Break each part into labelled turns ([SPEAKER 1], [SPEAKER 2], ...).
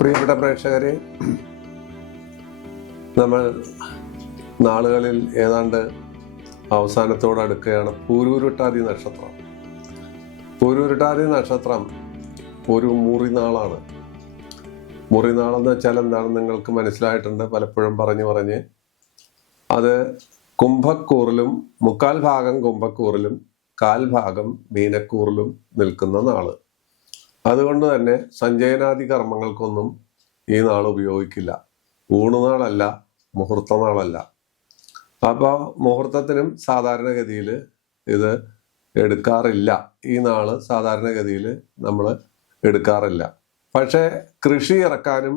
[SPEAKER 1] പ്രിയപ്പെട്ട പ്രേക്ഷകരെ നമ്മൾ നാളുകളിൽ ഏതാണ്ട് അവസാനത്തോടടുക്കുകയാണ് പൂരൂരുട്ടാതി നക്ഷത്രം. പൂരൂരുട്ടാതി നക്ഷത്രം ഒരു മുറിനാളാണ്. മുറിനാളെന്ന് വെച്ചാൽ എന്താണെന്ന് നിങ്ങൾക്ക് മനസ്സിലായിട്ടുണ്ട് പലപ്പോഴും പറഞ്ഞു പറഞ്ഞ്. അത് കുംഭക്കൂറിലും മുക്കാൽ ഭാഗം കുംഭക്കൂറിലും കാൽഭാഗം മീനക്കൂറിലും നിൽക്കുന്ന നാൾ. അതുകൊണ്ട് തന്നെ സഞ്ജയനാദി കർമ്മങ്ങൾക്കൊന്നും ഈ നാൾ ഉപയോഗിക്കില്ല. ഊണുനാളല്ല മുഹൂർത്ത നാളല്ല അപ്പോൾ മുഹൂർത്തത്തിനും സാധാരണഗതിയിൽ ഇത് എടുക്കാറില്ല. ഈ നാൾ സാധാരണഗതിയിൽ നമ്മൾ എടുക്കാറില്ല. പക്ഷേ കൃഷി ഇറക്കാനും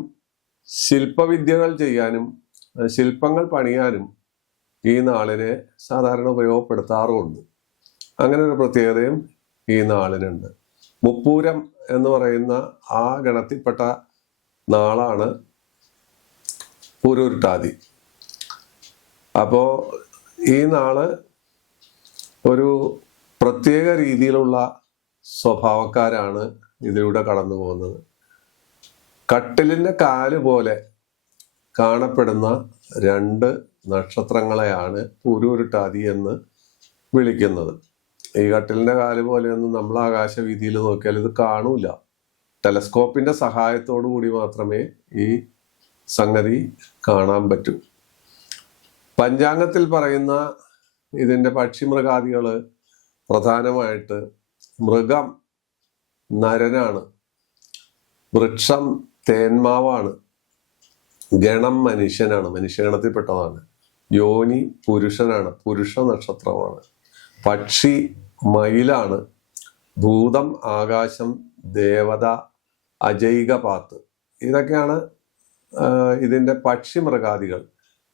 [SPEAKER 1] ശില്പവിദ്യകൾ ചെയ്യാനും ശില്പങ്ങൾ പണിയാനും ഈ നാളിനെ സാധാരണ ഉപയോഗപ്പെടുത്താറുമുണ്ട്. അങ്ങനെ ഒരു പ്രത്യേകതയും ഈ നാളിനുണ്ട്. മുപ്പൂരം എന്ന് പറയുന്ന ആ ഗണത്തിൽപ്പെട്ട നാളാണ് പൂരൂരുട്ടാതി. അപ്പോൾ ഈ നാൾ ഒരു പ്രത്യേക രീതിയിലുള്ള സ്വഭാവക്കാരാണ് ഇതിലൂടെ കടന്നു പോകുന്നത്. കട്ടിലിന്റെ കാൽ പോലെ കാണപ്പെടുന്ന രണ്ട് നക്ഷത്രങ്ങളെയാണ് പൂരൂരുട്ടാതി എന്ന് വിളിക്കുന്നത്. ഈ കട്ടിലിന്റെ കാൽ പോലെയൊന്നും നമ്മൾ ആകാശവീതിയിൽ നോക്കിയാൽ ഇത് കാണൂല. ടെലസ്കോപ്പിന്റെ സഹായത്തോടു കൂടി മാത്രമേ ഈ സംഗതി കാണാൻ പറ്റൂ. പഞ്ചാംഗത്തിൽ പറയുന്ന ഇതിന്റെ പക്ഷിമൃഗാദികൾ പ്രധാനമായിട്ട് മൃഗം നരനാണ്. വൃക്ഷം തേന്മാവാണ്. ഗണം മനുഷ്യനാണ്. മനുഷ്യഗണത്തിൽപ്പെട്ടതാണ്. യോനി പുരുഷനാണ്. പുരുഷ നക്ഷത്രമാണ്. പക്ഷി മയിലാണ്. ഭൂതം ആകാശം ദേവത അജൈക പാത്ത് ഇതൊക്കെയാണ് ഇതിന്റെ പക്ഷി മൃഗാദികൾ.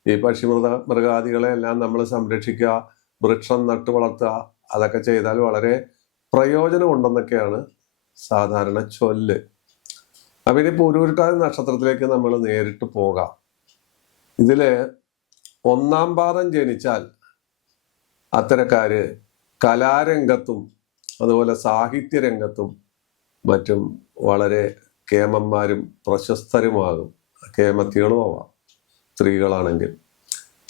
[SPEAKER 1] ഈ പക്ഷി മൃഗ മൃഗാദികളെ എല്ലാം നമ്മൾ സംരക്ഷിക്കുക വൃക്ഷം നട്ടു വളർത്തുക അതൊക്കെ ചെയ്താൽ വളരെ പ്രയോജനമുണ്ടെന്നൊക്കെയാണ് സാധാരണ ചൊല്ല്. അപ്പം ഇനി പൂരൂരുട്ടാതി നക്ഷത്രത്തിലേക്ക് നമ്മൾ നേരിട്ട് പോകാം. ഇതിൽ ഒന്നാം പാദം ജനിച്ചാൽ അത്തരക്കാര് കലാരംഗത്തും അതുപോലെ സാഹിത്യരംഗത്തും മറ്റും വളരെ കേമന്മാരും പ്രശസ്തരുമാകും കേമത്തികളും ആവാം സ്ത്രീകളാണെങ്കിൽ.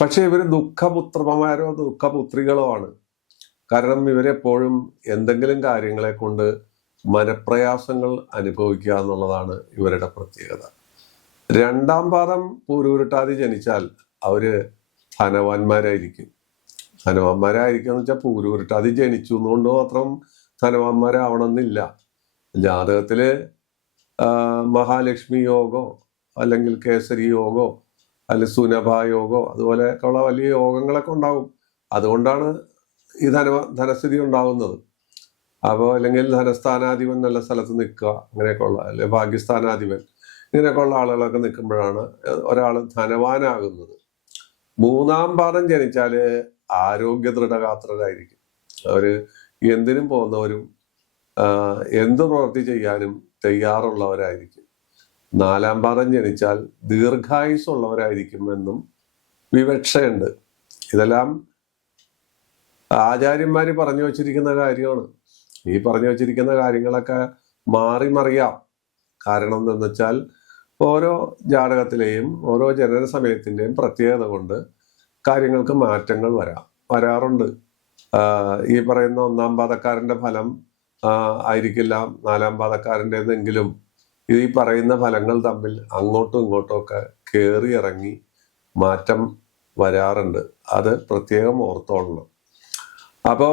[SPEAKER 1] പക്ഷേ ഇവർ ദുഃഖപുത്രന്മാരോ ദുഃഖപുത്രികളോ ആണ് കാരണം ഇവരെപ്പോഴും എന്തെങ്കിലും കാര്യങ്ങളെ കൊണ്ട് മനപ്രയാസങ്ങൾ അനുഭവിക്കുക എന്നുള്ളതാണ് ഇവരുടെ പ്രത്യേകത. രണ്ടാം പാദം പൂരൂരുട്ടാതി ജനിച്ചാൽ അവർ ധനവാന്മാരായിരിക്കും. ധനവാന്മാരായിരിക്കും എന്ന് വെച്ചാൽ അത് ജനിച്ചു എന്നുകൊണ്ട് മാത്രം ധനവാന്മാരാവണമെന്നില്ല ജാതകത്തിൽ ആ, മഹാലക്ഷ്മി യോഗോ അല്ലെങ്കിൽ കേസരി യോഗോ അല്ലെങ്കിൽ സുനഭ യോഗോ അതുപോലെയൊക്കെയുള്ള വലിയ യോഗങ്ങളൊക്കെ ഉണ്ടാകും. അതുകൊണ്ടാണ് ഈ ധന ധനസ്ഥിതി ഉണ്ടാവുന്നത് അപ്പോൾ അല്ലെങ്കിൽ ധനസ്ഥാനാധിപൻ നല്ല സ്ഥലത്ത് നിൽക്കുക അങ്ങനെയൊക്കെ ഉള്ള അല്ലെങ്കിൽ ഭാഗ്യസ്ഥാനാധിപൻ ഇങ്ങനെയൊക്കെയുള്ള ആളുകളൊക്കെ നിൽക്കുമ്പോഴാണ് ഒരാൾ ധനവാനാകുന്നത്. മൂന്നാം പാദം ജനിച്ചാൽ ആരോഗ്യ ദൃഢഗാത്രരായിരിക്കും അവർ എന്തിനും പോകുന്നവരും എന്ത് പ്രവൃത്തി ചെയ്യാനും തയ്യാറുള്ളവരായിരിക്കും. നാലാം പാദം ജനിച്ചാൽ ദീർഘായുസുള്ളവരായിരിക്കും എന്നും വിവക്ഷയുണ്ട്. ഇതെല്ലാം ആചാര്യന്മാർ പറഞ്ഞു വച്ചിരിക്കുന്ന കാര്യമാണ്. ഈ പറഞ്ഞു വച്ചിരിക്കുന്ന കാര്യങ്ങളൊക്കെ മാറി മറിയാം. കാരണം എന്തെന്ന് വെച്ചാൽ ഓരോ ജാതകത്തിലെയും ഓരോ ജനന സമയത്തിന്റെയും പ്രത്യേകത കൊണ്ട് കാര്യങ്ങൾക്ക് മാറ്റങ്ങൾ വരാം. വരാറുണ്ട്. ഈ പറയുന്ന ഒന്നാം പാദക്കാരന്റെ ഫലം ആയിരിക്കില്ല നാലാം പാദക്കാരന്റെതെങ്കിലും ഈ പറയുന്ന ഫലങ്ങൾ തമ്മിൽ അങ്ങോട്ടും ഇങ്ങോട്ടും ഒക്കെ കയറി ഇറങ്ങി മാറ്റം വരാറുണ്ട്. അത് പ്രത്യേകം ഓർത്തോളണം. അപ്പോ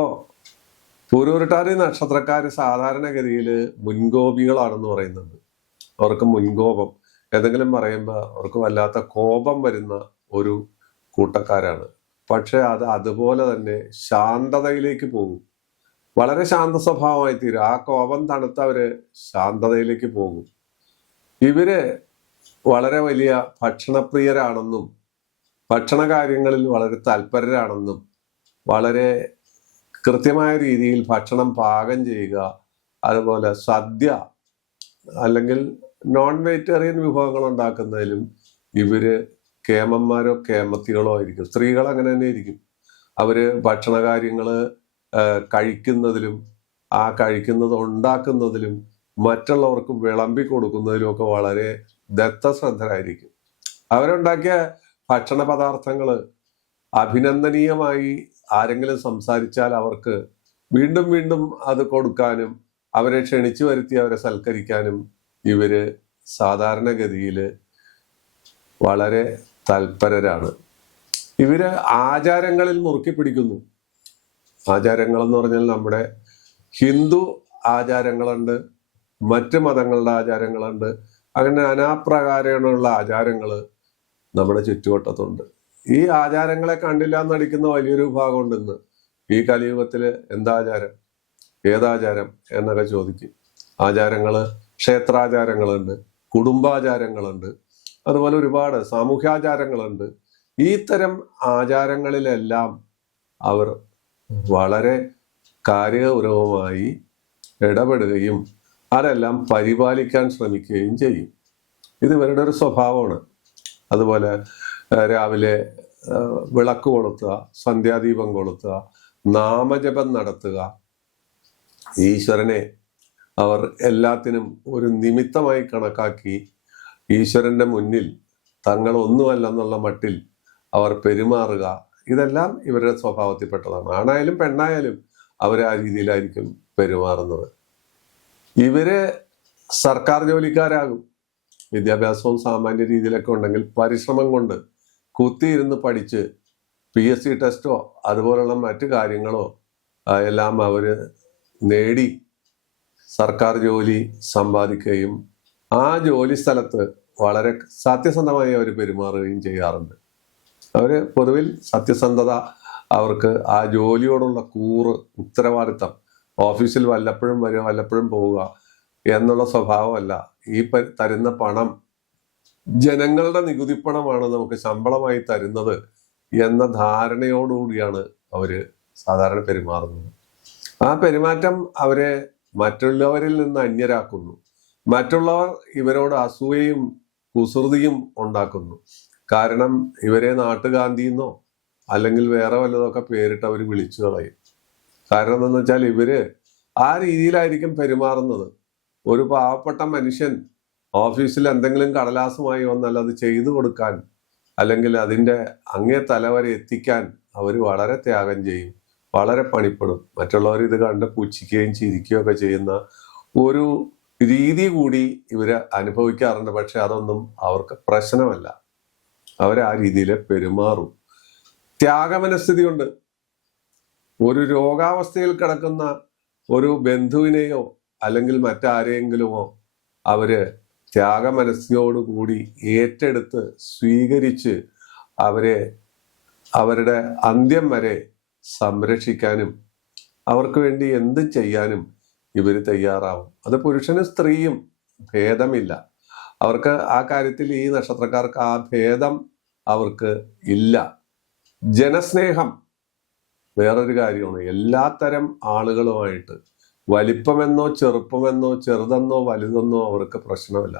[SPEAKER 1] പൂരൂരുട്ടാതി നക്ഷത്രക്കാർ സാധാരണഗതിയിൽ മുൻകോപികളാണെന്ന് പറയുന്നുണ്ട്. അവർക്ക് മുൻകോപം. എന്തെങ്കിലും പറയുമ്പോൾ അവർക്ക് വല്ലാത്ത കോപം വരുന്ന ഒരു കൂട്ടക്കാരാണ്. പക്ഷെ അത് അതുപോലെ തന്നെ ശാന്തതയിലേക്ക് പോകും. വളരെ ശാന്ത സ്വഭാവമായി തീരും. ആ കോപം തണുത്ത് അവർ ശാന്തതയിലേക്ക് പോകും. ഇവർ വളരെ വലിയ ഭക്ഷണപ്രിയരാണെന്നും ഭക്ഷണ കാര്യങ്ങളിൽ വളരെ തൽപരരാണെന്നും വളരെ കൃത്യമായ രീതിയിൽ ഭക്ഷണം പാകം ചെയ്യുക അതുപോലെ സദ്യ അല്ലെങ്കിൽ നോൺ വെജിറ്റേറിയൻ വിഭവങ്ങൾ ഉണ്ടാക്കുന്നതിലും ഇവർ കേമന്മാരോ കേമത്തികളോ ആയിരിക്കും. സ്ത്രീകൾ അങ്ങനെ തന്നെ ഇരിക്കും അവർ ഭക്ഷണ കാര്യങ്ങൾ കഴിക്കുന്നതിലും ആ കഴിക്കുന്നത് ഉണ്ടാക്കുന്നതിലും മറ്റുള്ളവർക്ക് വിളമ്പി കൊടുക്കുന്നതിലും ഒക്കെ വളരെ ദത്തശ്രദ്ധരായിരിക്കും. അവരുണ്ടാക്കിയ ഭക്ഷണ പദാർത്ഥങ്ങൾ അഭിനന്ദനീയമായി ആരെങ്കിലും സംസാരിച്ചാൽ അവർക്ക് വീണ്ടും വീണ്ടും അത് കൊടുക്കാനും അവരെ ക്ഷണിച്ചു വരുത്തി അവരെ സൽക്കരിക്കാനും ഇവർ സാധാരണഗതിയിൽ വളരെ തൽപരരാണ്. ഇവർ ആചാരങ്ങളിൽ മുറുക്കി പിടിക്കുന്നു. ആചാരങ്ങൾ എന്ന് പറഞ്ഞാൽ നമ്മുടെ ഹിന്ദു ആചാരങ്ങളുണ്ട് മറ്റ് മതങ്ങളുടെ ആചാരങ്ങളുണ്ട് അങ്ങനെ അനാപ്രകാരമുള്ള ആചാരങ്ങൾ നമ്മുടെ ചുറ്റുവട്ടത്തുണ്ട്. ഈ ആചാരങ്ങളെ കണ്ടില്ല എന്നടിക്കുന്ന വലിയൊരു വിഭാഗമുണ്ട് ഇന്ന്. ഈ കലിയുഗത്തിൽ എന്താചാരം? ഏതാചാരം എന്നൊക്കെ ചോദിക്കും. ആചാരങ്ങൾ ക്ഷേത്രാചാരങ്ങളുണ്ട് കുടുംബാചാരങ്ങളുണ്ട് അതുപോലെ ഒരുപാട് സാമൂഹ്യാചാരങ്ങളുണ്ട്. ഈ തരം ആചാരങ്ങളിലെല്ലാം അവർ വളരെ കാര്യഗൗരവമായി ഇടപെടുകയും അതെല്ലാം പരിപാലിക്കാൻ ശ്രമിക്കുകയും ചെയ്യും. ഇത് ഇവരുടെ ഒരു സ്വഭാവമാണ്. അതുപോലെ രാവിലെ വിളക്ക് കൊളുത്തുക സന്ധ്യാദീപം കൊളുത്തുക നാമജപം നടത്തുക. ഈശ്വരനെ അവർ എല്ലാത്തിനും ഒരു നിമിത്തമായി കണക്കാക്കി ഈശ്വരന്റെ മുന്നിൽ തങ്ങൾ ഒന്നുമല്ലെന്നുള്ള മട്ടിൽ അവർ പെരുമാറുക ഇതെല്ലാം ഇവരുടെ സ്വഭാവത്തിൽപ്പെട്ടതാണ്. ആണായാലും പെണ്ണായാലും അവർ ആ രീതിയിലായിരിക്കും പെരുമാറുന്നത്. ഇവർ സർക്കാർ ജോലിക്കാരാകും. വിദ്യാഭ്യാസവും സാമാന്യ രീതിയിലൊക്കെ ഉണ്ടെങ്കിൽ പരിശ്രമം കൊണ്ട് കുത്തിയിരുന്ന് പഠിച്ച് പി എസ് സി ടെസ്റ്റോ അതുപോലുള്ള മറ്റു കാര്യങ്ങളോ എല്ലാം അവർ നേടി സർക്കാർ ജോലി സമ്പാദിക്കുകയും ആ ജോലി സ്ഥലത്ത് വളരെ സത്യസന്ധമായി അവർ പെരുമാറുകയും ചെയ്യാറുണ്ട്. അവർ പൊതുവിൽ സത്യസന്ധത അവർക്ക് ആ ജോലിയോടുള്ള കൂറ് ഉത്തരവാദിത്തം ഓഫീസിൽ വല്ലപ്പോഴും വരിക വല്ലപ്പോഴും പോവുക എന്നുള്ള സ്വഭാവമല്ല. ഈ തരുന്ന പണം ജനങ്ങളുടെ നികുതി പണമാണ് നമുക്ക് ശമ്പളമായി തരുന്നത് എന്ന ധാരണയോടുകൂടിയാണ് അവർ സാധാരണ പെരുമാറുന്നത്. ആ പെരുമാറ്റം അവരെ മറ്റുള്ളവരിൽ നിന്ന് അന്യരാക്കുന്നു. മറ്റുള്ളവർ ഇവരോട് അസൂയയും കുസൃതിയും ഉണ്ടാക്കുന്നു. കാരണം ഇവരെ നാട്ടുകാന്തിന്നോ അല്ലെങ്കിൽ വേറെ വല്ലതൊക്കെ പേരിട്ട് അവർ വിളിച്ചു കളയും. കാരണം എന്താണെന്ന് വെച്ചാൽ ഇവർ ആ രീതിയിലായിരിക്കും പെരുമാറുന്നത്. ഒരു പാവപ്പെട്ട മനുഷ്യൻ ഓഫീസിൽ എന്തെങ്കിലും കടലാസുമായി വന്നാൽ അത് ചെയ്തു കൊടുക്കാൻ അല്ലെങ്കിൽ അതിന്റെ അങ്ങേ തലവരെ എത്തിക്കാൻ അവർ വളരെ ത്യാഗം ചെയ്യും. വളരെ പണിപ്പെടും. മറ്റുള്ളവർ ഇത് കണ്ട് പുച്ഛിക്കുകയും ചിരിക്കുകയും ഒക്കെ ചെയ്യുന്ന ഒരു രീതി കൂടി ഇവർ അനുഭവിക്കാറുണ്ട്. പക്ഷെ അതൊന്നും അവർക്ക് പ്രശ്നമല്ല. അവർ ആ രീതിയിൽ പെരുമാറും. ത്യാഗമനസ്ഥിതി കൊണ്ട് ഒരു രോഗാവസ്ഥയിൽ കിടക്കുന്ന ഒരു ബന്ധുവിനെയോ അല്ലെങ്കിൽ മറ്റാരെയെങ്കിലുമോ അവർ ത്യാഗമനസ്സിനോടുകൂടി ഏറ്റെടുത്ത് സ്വീകരിച്ച് അവരെ അവരുടെ അന്ത്യം വരെ സംരക്ഷിക്കാനും അവർക്ക് വേണ്ടി എന്ത് ചെയ്യാനും ഇവർ തയ്യാറാവും. അത് പുരുഷനും സ്ത്രീയും ഭേദമില്ല. അവർക്ക് ആ കാര്യത്തിൽ ഈ നക്ഷത്രക്കാർക്ക് ആ ഭേദം അവർക്ക് ഇല്ല. ജനസ്നേഹം വേറൊരു കാര്യമാണ്. എല്ലാത്തരം ആളുകളുമായിട്ട് വലിപ്പമെന്നോ ചെറുപ്പമെന്നോ ചെറുതെന്നോ വലുതെന്നോ അവർക്ക് പ്രശ്നമില്ല.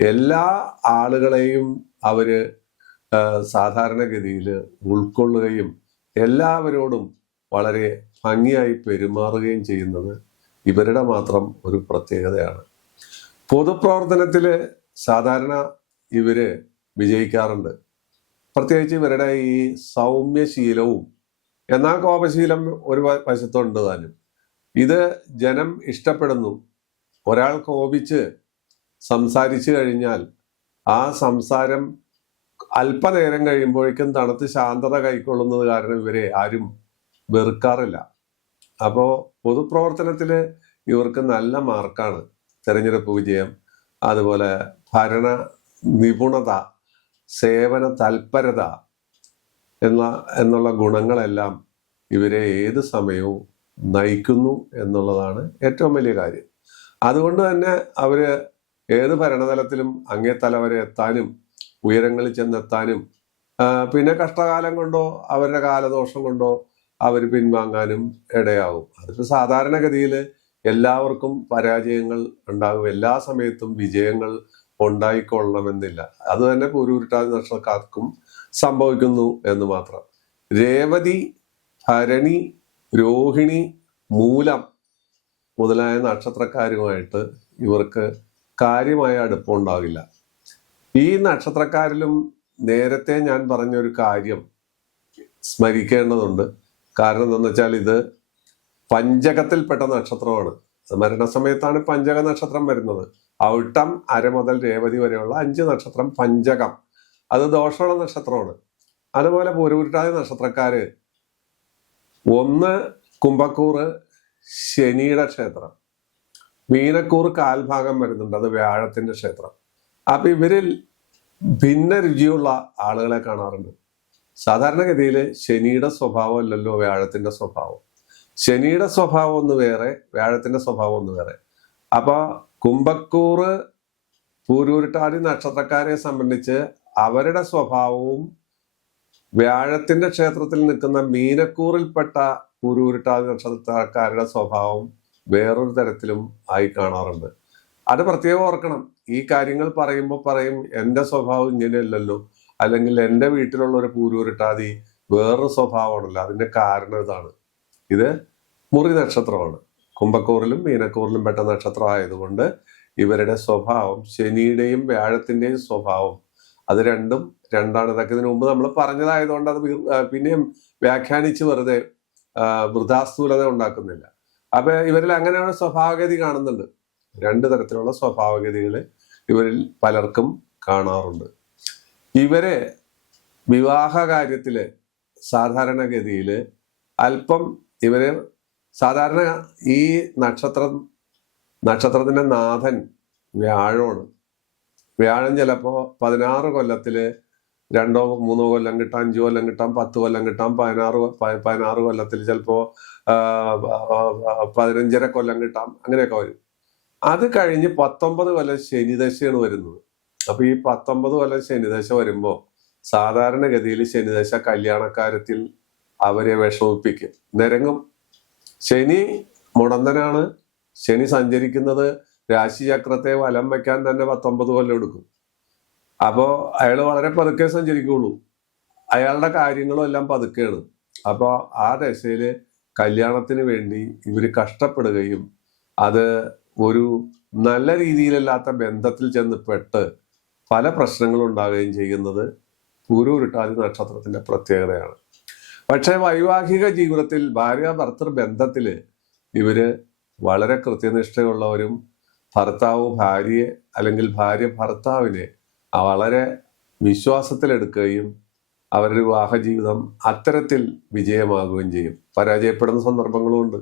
[SPEAKER 1] എല്ലാ ആളുകളെയും അവർ സാധാരണഗതിയിൽ ഉൾക്കൊള്ളുകയും എല്ലാവരോടും വളരെ ഭംഗിയായി പെരുമാറുകയും ചെയ്യുന്നത് ഇവരുടെ മാത്രം ഒരു പ്രത്യേകതയാണ്. പൊതുപ്രവർത്തനത്തിൽ സാധാരണ ഇവർ വിജയിക്കാറുണ്ട്. പ്രത്യേകിച്ച് ഇവരുടെ ഈ സൗമ്യശീലവും എന്നാൽ കോപശീലം ഒരു വശത്തുണ്ട് താനും. ഇത് ജനം ഇഷ്ടപ്പെടുന്നു. ഒരാൾ കോപിച്ച് സംസാരിച്ചു കഴിഞ്ഞാൽ ആ സംസാരം അല്പനേരം കഴിയുമ്പോഴേക്കും തണുത്ത് ശാന്തത കൈക്കൊള്ളുന്നത് കാരണം ഇവരെ ആരും വെറുക്കാറില്ല. അപ്പോ പൊതുപ്രവർത്തനത്തിൽ ഇവർക്ക് നല്ല മാർക്കാണ് തെരഞ്ഞെടുപ്പ് വിജയം. അതുപോലെ ഭരണ നിപുണത സേവന തൽപരത എന്ന എന്നുള്ള ഗുണങ്ങളെല്ലാം ഇവരെ ഏത് സമയവും നയിക്കുന്നു എന്നുള്ളതാണ് ഏറ്റവും വലിയ കാര്യം. അതുകൊണ്ട് തന്നെ അവർ ഏത് ഭരണതലത്തിലും അങ്ങേ തല വരെ എത്താനും ഉയരങ്ങളിൽ ചെന്നെത്താനും പിന്നെ കഷ്ടകാലം കൊണ്ടോ അവരുടെ കാലദോഷം കൊണ്ടോ അവർ പിൻവാങ്ങാനും ഇടയാവും. അതിപ്പോൾ സാധാരണഗതിയിൽ എല്ലാവർക്കും പരാജയങ്ങൾ ഉണ്ടാകും. എല്ലാ സമയത്തും വിജയങ്ങൾ ഉണ്ടായിക്കൊള്ളണമെന്നില്ല. അത് തന്നെ പൂരൂരുട്ടാതി നക്ഷത്രക്കാർക്കും സംഭവിക്കുന്നു എന്ന് മാത്രം. രേവതി ഭരണി രോഹിണി മൂലം മുതലായ നക്ഷത്രക്കാരുമായിട്ട് ഇവർക്ക് കാര്യമായ അടുപ്പം ഉണ്ടാകില്ല. ഈ നക്ഷത്രക്കാരിലും നേരത്തെ ഞാൻ പറഞ്ഞൊരു കാര്യം സ്മരിക്കേണ്ടതുണ്ട്. കാരണം എന്താണെന്ന് വെച്ചാൽ ഇത് പഞ്ചകത്തിൽപ്പെട്ട നക്ഷത്രമാണ്. മരണസമയത്താണ് പഞ്ചക നക്ഷത്രം വരുന്നത്. ഔട്ടം അര മുതൽ രേവതി വരെയുള്ള അഞ്ച് നക്ഷത്രം പഞ്ചകം. അത് ദോഷമുള്ള നക്ഷത്രമാണ്. അതുപോലെ പൂരുരുട്ടാതി നക്ഷത്രക്കാര് ഒന്ന് കുംഭക്കൂറ് ശനിയുടെ ക്ഷേത്രം. മീനക്കൂർ കാൽഭാഗം വരുന്നുണ്ട്. അത് വ്യാഴത്തിന്റെ ക്ഷേത്രം. അപ്പൊ ഇവരിൽ ഭിന്ന രുചിയുള്ള ആളുകളെ കാണാറുണ്ട്. സാധാരണഗതിയിൽ ശനിയുടെ സ്വഭാവം അല്ലല്ലോ വ്യാഴത്തിന്റെ സ്വഭാവം. ശനിയുടെ സ്വഭാവം ഒന്ന് വേറെ വ്യാഴത്തിന്റെ സ്വഭാവം ഒന്ന് വേറെ. അപ്പൊ കുംഭക്കൂറ് പൂരൂരുട്ടാതി നക്ഷത്രക്കാരെ സംബന്ധിച്ച് അവരുടെ സ്വഭാവവും വ്യാഴത്തിന്റെ ക്ഷേത്രത്തിൽ നിൽക്കുന്ന മീനക്കൂറിൽപ്പെട്ട പൂരൂരുട്ടാതി നക്ഷത്രക്കാരുടെ സ്വഭാവം വേറൊരു തരത്തിലും ആയി കാണാറുണ്ട്. അത് പ്രത്യേകം ഓർക്കണം. ഈ കാര്യങ്ങൾ പറയുമ്പോൾ പറയും എന്റെ സ്വഭാവം ഇങ്ങനെയല്ലല്ലോ. അല്ലെങ്കിൽ എന്റെ വീട്ടിലുള്ള ഒരു പൂരൂരിട്ടാതി വേറൊരു സ്വഭാവമാണല്ലോ. അതിന്റെ കാരണം ഇതാണ്. ഇത് മുറി നക്ഷത്രമാണ്. കുംഭക്കൂറിലും മീനക്കൂറിലും പെട്ട നക്ഷത്രം ആയതുകൊണ്ട് ഇവരുടെ സ്വഭാവം ശനിയുടെയും വ്യാഴത്തിന്റെയും സ്വഭാവം അത് രണ്ടും രണ്ടാണ്. ഇതൊക്കെ ഇതിനു മുമ്പ് നമ്മൾ പറഞ്ഞതായതുകൊണ്ട് അത് പിന്നെയും വ്യാഖ്യാനിച്ച് വെറുതെ വൃഥാസ്ഥൂലത ഉണ്ടാക്കുന്നില്ല. അപ്പൊ ഇവരിൽ അങ്ങനെയുള്ള സ്വഭാവഗതി കാണുന്നുണ്ട്. രണ്ട് തരത്തിലുള്ള സ്വഭാവഗതികൾ ഇവരിൽ പലർക്കും കാണാറുണ്ട്. ഇവരെ വിവാഹ കാര്യത്തിൽ സാധാരണഗതിയിൽ അല്പം ഇവരെ സാധാരണ ഈ നക്ഷത്രം നക്ഷത്രത്തിന്റെ നാഥൻ വ്യാഴമാണ്. വ്യാഴം ചിലപ്പോൾ പതിനാറ് കൊല്ലത്തിൽ രണ്ടോ മൂന്നോ കൊല്ലം കിട്ടാം അഞ്ചു കൊല്ലം കിട്ടാം പത്ത് കൊല്ലം കിട്ടാം പതിനാറ് പതിനാറ് കൊല്ലത്തിൽ ചിലപ്പോൾ പതിനഞ്ചര കൊല്ലം കിട്ടാം അങ്ങനെയൊക്കെ വരും. അത് കഴിഞ്ഞ് പത്തൊമ്പത് കൊല്ലം ശനിദശയാണ് വരുന്നത്. അപ്പൊ ഈ പത്തൊമ്പത് കൊല്ലം ശനിദശ വരുമ്പോ സാധാരണഗതിയിൽ ശനിദശ കല്യാണക്കാര്യത്തിൽ അവരെ വിഷമിപ്പിക്കും. നിരങ്ങും. ശനി മുടന്തനാണ്. ശനി സഞ്ചരിക്കുന്നത് രാശിചക്രത്തെ വലം വെക്കാൻ തന്നെ പത്തൊമ്പത് കൊല്ലം എടുക്കും. അപ്പോ അയാൾ വളരെ പതുക്കെ സഞ്ചരിക്കുള്ളൂ. അയാളുടെ കാര്യങ്ങളും എല്ലാം പതുക്കെയാണ്. അപ്പൊ ആ ദശയിൽ കല്യാണത്തിന് വേണ്ടി ഇവർ കഷ്ടപ്പെടുകയും അത് ഒരു നല്ല രീതിയിലല്ലാത്ത ബന്ധത്തിൽ ചെന്ന് പെട്ട് പല പ്രശ്നങ്ങളും ഉണ്ടാകുകയും ചെയ്യുന്നത് പൂരൂരുട്ടാതി നക്ഷത്രത്തിന്റെ പ്രത്യേകതയാണ്. പക്ഷേ വൈവാഹിക ജീവിതത്തിൽ ഭാര്യ ഭർത്തൃ ബന്ധത്തിൽ ഇവർ വളരെ കൃത്യനിഷ്ഠയുള്ളവരും ഭർത്താവ് ഭാര്യയെ അല്ലെങ്കിൽ ഭാര്യ ഭർത്താവിനെ വളരെ വിശ്വാസത്തിലെടുക്കുകയും അവരുടെ വിവാഹ ജീവിതം അത്തരത്തിൽ വിജയമാകുകയും ചെയ്യും. പരാജയപ്പെടുന്ന സന്ദർഭങ്ങളുമുണ്ട്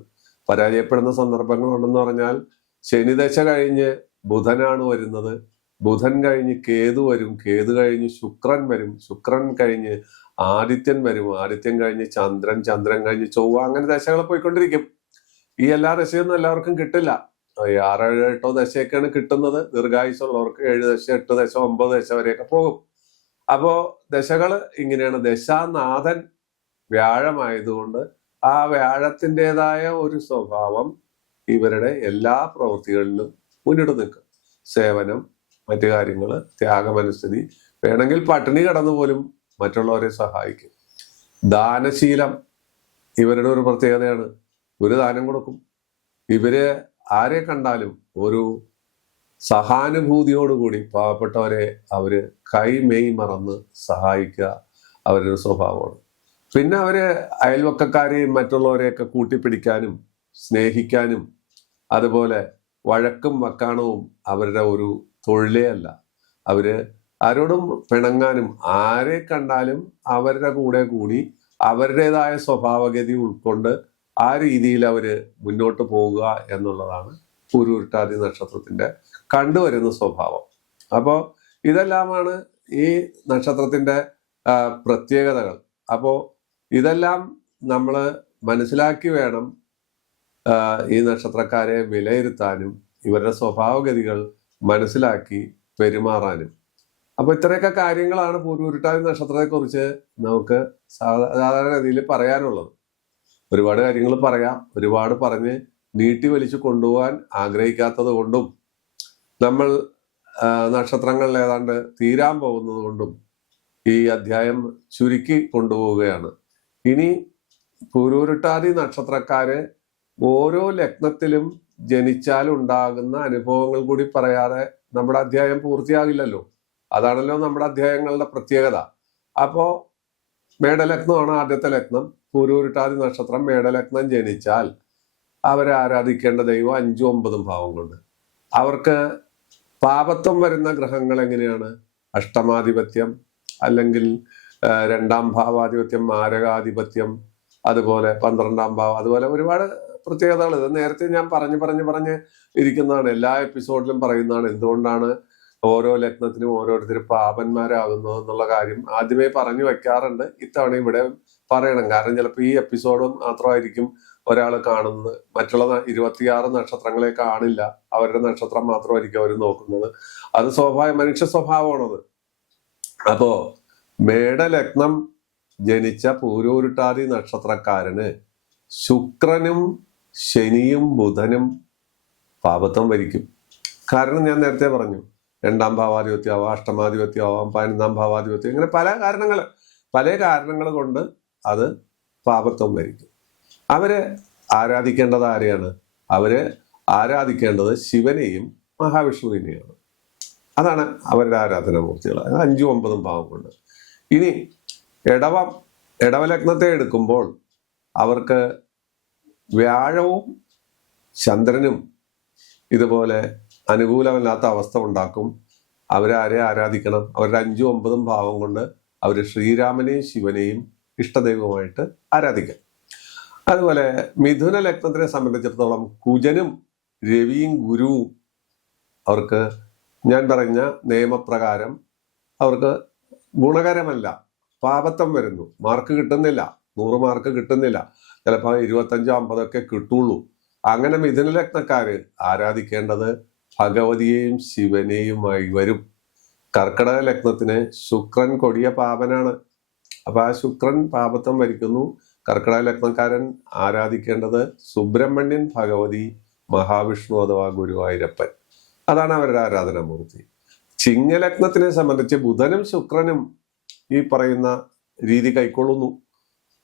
[SPEAKER 1] പരാജയപ്പെടുന്ന സന്ദർഭങ്ങളുണ്ടെന്ന് പറഞ്ഞാൽ ശനിദശ കഴിഞ്ഞ് ബുധനാണ് വരുന്നത്. ബുധൻ കഴിഞ്ഞ് കേതു വരും കേതു കഴിഞ്ഞ് ശുക്രൻ വരും ശുക്രൻ കഴിഞ്ഞ് ആദിത്യൻ വരും ആദിത്യൻ കഴിഞ്ഞ് ചന്ദ്രൻ ചന്ദ്രൻ കഴിഞ്ഞ് ചൊവ്വ അങ്ങനെ ദശകൾ പോയിക്കൊണ്ടിരിക്കും. ഈ എല്ലാ ദശയൊന്നും എല്ലാവർക്കും കിട്ടില്ല. ഈ ആറ് ഏഴ് എട്ടോ ദശയൊക്കെയാണ് കിട്ടുന്നത്. ദീർഘായുസുള്ളവർക്ക് ഏഴ് ദശ എട്ട് ദശ ഒമ്പത് ദശ വരെയൊക്കെ പോകും. അപ്പോ ദശകൾ ഇങ്ങനെയാണ്. ദശാനാഥൻ വ്യാഴമായതുകൊണ്ട് ആ വ്യാഴത്തിന്റെതായ ഒരു സ്വഭാവം ഇവരുടെ എല്ലാ പ്രവൃത്തികളിലും മുന്നിട്ട് നിൽക്കും. സേവനം മറ്റു കാര്യങ്ങൾ ത്യാഗമനുസ്ഥിതി. വേണമെങ്കിൽ പട്ടിണി കടന്നു പോലും മറ്റുള്ളവരെ സഹായിക്കും. ദാനശീലം ഇവരുടെ ഒരു പ്രത്യേകതയാണ്. ഒരു ദാനം കൊടുക്കും. ഇവർ ആരെ കണ്ടാലും ഒരു സഹാനുഭൂതിയോടുകൂടി പാവപ്പെട്ടവരെ അവർ കൈമെയ് മറന്ന് സഹായിക്കുക അവരുടെ സ്വഭാവമാണ്. പിന്നെ അവർ അയൽവക്കക്കാരെയും മറ്റുള്ളവരെയൊക്കെ കൂട്ടിപ്പിടിക്കാനും സ്നേഹിക്കാനും അതുപോലെ വഴക്കും വക്കാണവും അവരുടെ ഒരു തൊഴിലേ അല്ല. അവർ ആരോടും പിണങ്ങാനും ആരെ കണ്ടാലും അവരുടെ കൂടെ കൂടി അവരുടേതായ സ്വഭാവഗതി ഉൾക്കൊണ്ട് ആ രീതിയിൽ അവർ മുന്നോട്ട് പോവുക എന്നുള്ളതാണ് പൂരുരുട്ടാതി നക്ഷത്രത്തിന്റെ കണ്ടുവരുന്ന സ്വഭാവം. അപ്പോൾ ഇതെല്ലാമാണ് ഈ നക്ഷത്രത്തിന്റെ പ്രത്യേകതകൾ. അപ്പോൾ ഇതെല്ലാം നമ്മൾ മനസ്സിലാക്കി വേണം ഈ നക്ഷത്രക്കാരെ വിലയിരുത്താനും ഇവരുടെ സ്വഭാവഗതികൾ മനസ്സിലാക്കി പെരുമാറാനും. അപ്പൊ ഇത്രയൊക്കെ കാര്യങ്ങളാണ് പൂർവരുട്ടാതി നക്ഷത്രത്തെ കുറിച്ച് നമുക്ക് സാധാരണ രീതിയിൽ പറയാനുള്ളത്. ഒരുപാട് കാര്യങ്ങൾ പറയാം. ഒരുപാട് പറഞ്ഞ് നീട്ടി വലിച്ചു കൊണ്ടുപോകാൻ ആഗ്രഹിക്കാത്തത് കൊണ്ടും നമ്മൾ നക്ഷത്രങ്ങളിൽ ഏതാണ്ട് തീരാൻ പോകുന്നത് കൊണ്ടും ഈ അധ്യായം ചുരുക്കി കൊണ്ടുപോവുകയാണ്. ഇനി പൂരൂരുട്ടാതി നക്ഷത്രക്കാരെ ഓരോ ലഗ്നത്തിലും ജനിച്ചാൽ ഉണ്ടാകുന്ന അനുഭവങ്ങൾ കൂടി പറയാതെ നമ്മുടെ അധ്യായം പൂർത്തിയാകില്ലല്ലോ. അതാണല്ലോ നമ്മുടെ അധ്യായങ്ങളുടെ പ്രത്യേകത. അപ്പോ മേടലഗ്നമാണ് ആദ്യത്തെ ലഗ്നം. പൂരൂരുട്ടാതി നക്ഷത്രം മേടലഗ്നം ജനിച്ചാൽ അവരെ ആരാധിക്കേണ്ട ദൈവം അഞ്ചും ഒമ്പതും ഭാവം കൊണ്ട് അവർക്ക് പാപത്വം വരുന്ന ഗ്രഹങ്ങൾ എങ്ങനെയാണ്? അഷ്ടമാധിപത്യം അല്ലെങ്കിൽ രണ്ടാം ഭാവാധിപത്യം മാരകാധിപത്യം അതുപോലെ പന്ത്രണ്ടാം ഭാവം അതുപോലെ ഒരുപാട് പ്രത്യേകതകൾ. ഇത് നേരത്തെ ഞാൻ പറഞ്ഞു പറഞ്ഞു പറഞ്ഞ് ഇരിക്കുന്നതാണ്. എല്ലാ എപ്പിസോഡിലും പറയുന്നതാണ്. എന്തുകൊണ്ടാണ് ഓരോ ലഗ്നത്തിനും ഓരോരുത്തരും പാപന്മാരാകുന്നത് എന്നുള്ള കാര്യം ആദ്യമേ പറഞ്ഞു വെക്കാറുണ്ട്. ഇത്തവണ ഇവിടെ പറയണം. കാരണം ചിലപ്പോൾ ഈ എപ്പിസോഡും മാത്രമായിരിക്കും ഒരാൾ കാണുന്നത്. മറ്റുള്ള ഇരുപത്തിയാറ് നക്ഷത്രങ്ങളെ കാണില്ല. അവരുടെ നക്ഷത്രം മാത്രമായിരിക്കും അവർ നോക്കുന്നത്. അത് സ്വാഭാവിക മനുഷ്യ സ്വഭാവമാണത്. അപ്പോ മേടലഗ്നം ജനിച്ച പൂരൂരുട്ടാതി നക്ഷത്രക്കാരന് ശുക്രനും ശനിയും ബുധനും പാപത്വം വരിക്കും. കാരണം ഞാൻ നേരത്തെ പറഞ്ഞു രണ്ടാം ഭാവാധിപത്യം ആവാം അഷ്ടമാധിപത്യം ആവാം പതിനൊന്നാം ഭാവാധിപത്യം ഇങ്ങനെ പല കാരണങ്ങൾ പല കാരണങ്ങൾ കൊണ്ട് അത് പാപത്വം വരിക്കും. അവരെ ആരാധിക്കേണ്ടത് ആരെയാണ്? അവർ ആരാധിക്കേണ്ടത് ശിവനെയും മഹാവിഷ്ണുവിനെയാണ്. അതാണ് അവരുടെ ആരാധനാമൂർത്തികൾ. അഞ്ചും ഒമ്പതും ഭാവം കൊണ്ട്. ഇനി ഇടവം ഇടവലഗ്നത്തെ എടുക്കുമ്പോൾ അവർക്ക് വ്യാഴവും ചന്ദ്രനും ഇതുപോലെ അനുകൂലമല്ലാത്ത അവസ്ഥ ഉണ്ടാക്കും. അവരാരെ ആരാധിക്കണം? അവരുടെ അഞ്ചും ഒമ്പതും ഭാവം കൊണ്ട് അവർ ശ്രീരാമനെയും ശിവനെയും ഇഷ്ടദൈവമായിട്ട് ആരാധിക്കാം. അതുപോലെ മിഥുന ലഗ്നത്തിനെ സംബന്ധിച്ചിടത്തോളം കുജനും രവിയും ഗുരുവും അവർക്ക് ഞാൻ പറഞ്ഞ നിയമപ്രകാരം അവർക്ക് ഗുണകരമല്ല. പാപത്വം വരുന്നു. മാർക്ക് കിട്ടുന്നില്ല. നൂറ് മാർക്ക് കിട്ടുന്നില്ല. ചിലപ്പോൾ ഇരുപത്തഞ്ചോ അമ്പതൊക്കെ കിട്ടുള്ളൂ. അങ്ങനെ മിഥുന ലഗ്നക്കാര് ആരാധിക്കേണ്ടത് ഭഗവതിയെയും ശിവനെയുമായി വരും. കർക്കിടക ലഗ്നത്തിന് ശുക്രൻ കൊടിയ പാപനാണ്. അപ്പൊ ആ ശുക്രൻ പാപത്വം വരിക്കുന്നു. കർക്കിടക ലഗ്നക്കാരൻ ആരാധിക്കേണ്ടത് സുബ്രഹ്മണ്യൻ ഭഗവതി മഹാവിഷ്ണു അഥവാ ഗുരുവായൂരപ്പൻ. അതാണ് അവരുടെ ആരാധനാമൂർത്തി. ചിങ്ങലഗ്നത്തിനെ സംബന്ധിച്ച് ബുധനും ശുക്രനും ഈ പറയുന്ന രീതി കൈക്കൊള്ളുന്നു.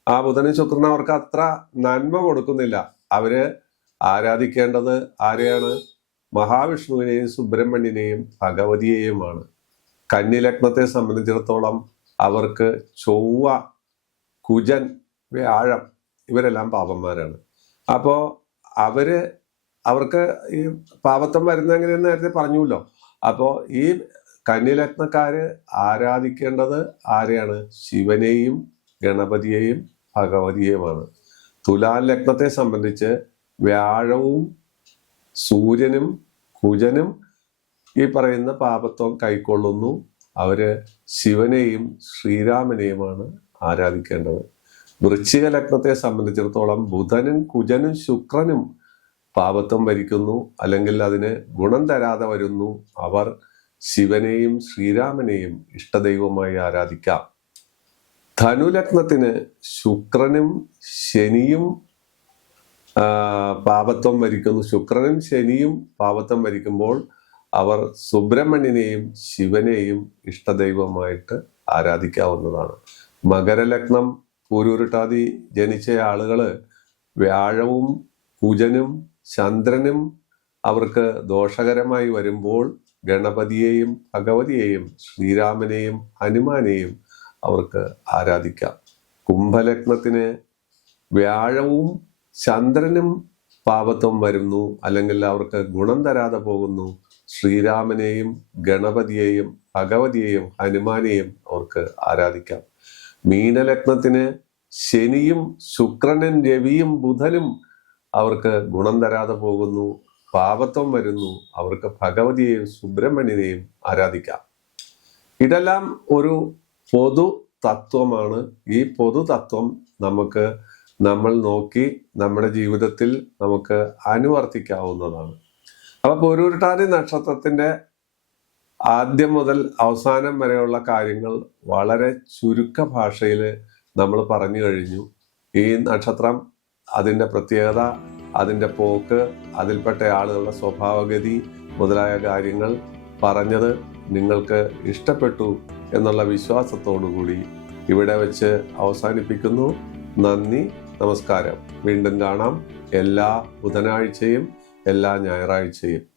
[SPEAKER 1] ആ ബുധനും ശുക്രനും അവർക്ക് അത്ര നന്മ കൊടുക്കുന്നില്ല. അവർ ആരാധിക്കേണ്ടത് ആരെയാണ്? മഹാവിഷ്ണുവിനെയും സുബ്രഹ്മണ്യനെയും ഭഗവതിയെയുമാണ്. കന്യലഗ്നത്തെ സംബന്ധിച്ചിടത്തോളം അവർക്ക് ചൊവ്വ കുജൻ വ്യാഴം ഇവരെല്ലാം പാപന്മാരാണ്. അപ്പോ അവർ അവർക്ക് ഈ പാപത്വം വരുന്ന എങ്ങനെയെന്ന് നേരത്തെ പറഞ്ഞുല്ലോ അപ്പോ ഈ കന്യലഗ്നക്കാര് ആരാധിക്കേണ്ടത് ആരെയാണ്? ശിവനെയും ഗണപതിയെയും ഭഗവതിയെയുമാണ് തുലാൽ ലഗ്നത്തെ സംബന്ധിച്ച് വ്യാഴവും സൂര്യനും കുജനും ഈ പറയുന്ന പാപത്വം കൈക്കൊള്ളുന്നു. അവർ ശിവനെയും ശ്രീരാമനെയുമാണ് ആരാധിക്കേണ്ടത്. വൃശ്ചിക ലഗ്നത്തെ സംബന്ധിച്ചിടത്തോളം ബുധനും കുജനും ശുക്രനും പാപത്വം ഭരിക്കുന്നു. അല്ലെങ്കിൽ അതിന് ഗുണം തരാതെ വരുന്നു. അവർ ശിവനെയും ശ്രീരാമനെയും ഇഷ്ടദൈവമായി ആരാധിക്കാം. ധനുലഗ്നത്തിന് ശുക്രനും ശനിയും പാപത്വം വരിക്കുന്നു. ശുക്രനും ശനിയും പാപത്വം വരിക്കുമ്പോൾ അവർ സുബ്രഹ്മണ്യനെയും ശിവനെയും ഇഷ്ടദൈവമായിട്ട് ആരാധിക്കാവുന്നതാണ്. മകരലഗ്നം പൂരൂരുട്ടാതി ജനിച്ച ആളുകൾ വ്യാഴവും കുജനും ചന്ദ്രനും അവർക്ക് ദോഷകരമായി വരുമ്പോൾ ഗണപതിയെയും ഭഗവതിയെയും ശ്രീരാമനെയും ഹനുമാനെയും അവർക്ക് ആരാധിക്കാം. കുംഭലഗ്നത്തിന് വ്യാഴവും ചന്ദ്രനും പാപത്വം വരുന്നു അല്ലെങ്കിൽ അവർക്ക് ഗുണം തരാതെ പോകുന്നു. ശ്രീരാമനെയും ഗണപതിയെയും ഭഗവതിയെയും ഹനുമാനെയും അവർക്ക് ആരാധിക്കാം. മീനലഗ്നത്തിന് ശനിയും ശുക്രനും രവിയും ബുധനും അവർക്ക് ഗുണം തരാതെ പോകുന്നു പാപത്വം വരുന്നു. അവർക്ക് ഭഗവതിയെയും സുബ്രഹ്മണ്യനെയും ആരാധിക്കാം. ഇതെല്ലാം ഒരു പൊതു തത്വമാണ്. ഈ പൊതു തത്വം നമുക്ക് നമ്മൾ നോക്കി നമ്മുടെ ജീവിതത്തിൽ നമുക്ക് അനുവർത്തിക്കാവുന്നതാണ്. അപ്പൊ പൊരൂരുട്ടാതി നക്ഷത്രത്തിന്റെ ആദ്യം മുതൽ അവസാനം വരെയുള്ള കാര്യങ്ങൾ വളരെ ചുരുക്ക ഭാഷയിൽ നമ്മൾ പറഞ്ഞു കഴിഞ്ഞു. ഈ നക്ഷത്രം അതിന്റെ പ്രത്യേകത അതിന്റെ പോക്ക് അതിൽപ്പെട്ട ആളുകളുടെ സ്വഭാവഗതി മുതലായ കാര്യങ്ങൾ പറഞ്ഞത് നിങ്ങൾക്ക് ഇഷ്ടപ്പെട്ടു എന്നുള്ള വിശ്വാസത്തോടുകൂടി ഇവിടെ വെച്ച് അവസാനിപ്പിക്കുന്നു. നന്ദി നമസ്കാരം. വീണ്ടും കാണാം. എല്ലാ ബുധനാഴ്ചയും എല്ലാ ഞായറാഴ്ചയും.